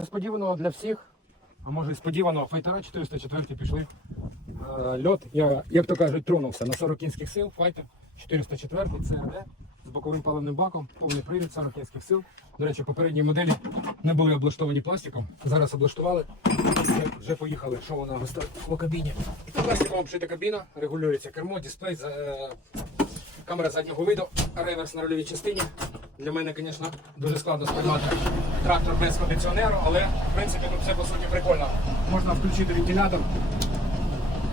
Несподівано для всіх, а може і сподівано, файтера 404 пішли. Е, Льот, я, як то кажуть, тронувся на 40 кінських сил. Файтер 404 ЦРД з боковим паливним баком, повний привід 40 кінських сил. До речі, попередні моделі не були облаштовані пластиком. Зараз облаштували. Вже, вже поїхали, що вона по кабіні. Пластиком обшита кабіна, регулюється кермо, дисплей, е, камера заднього виду, реверс на рульовій частині. Для мене, звісно, дуже складно сприймати трактор без кондиціонеру, але в принципі тут все по суті прикольно. Можна включити вентилятор,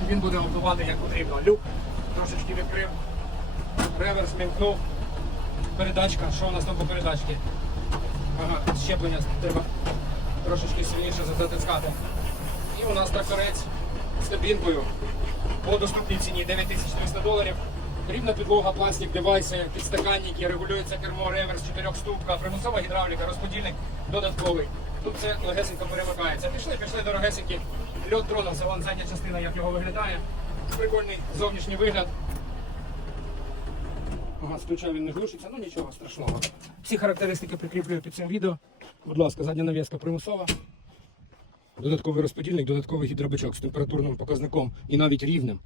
і він буде обдувати як потрібно. Люк трошечки відкрив, реверс вімкнув, передачка. Що у нас там по передачці? Ага, щеплення треба трошечки сильніше затискати. І у нас тракторець з кабінкою по доступній ціні 9300 доларів. Рівна підлога, пластик, девайси, підстаканники, регулюється кермо, реверс, чотирьохступка, примусова гідравліка, розподільник додатковий. Тут все легесенько перемикається. Пішли, пішли дорогесенькі. Льот тронувся, вон задня частина, як його виглядає. Прикольний зовнішній вигляд. Ага, стучав він не глушиться, ну нічого страшного. Всі характеристики прикріплюю під цим відео. Будь ласка, задня навіска примусова. Додатковий розподільник, додатковий гідробичок з температурним показником і навіть рівнем.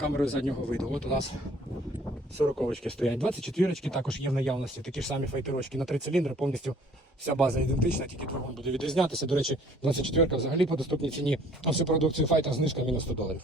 Камерою заднього виду. От у нас 40 стоять. 24 також є в наявності. Такі ж самі файтерочки на три циліндри, повністю вся база ідентична, тільки двигун буде відрізнятися. До речі, 24 взагалі по доступній ціні. А всю продукцію файтер знижка мінус 100 доларів.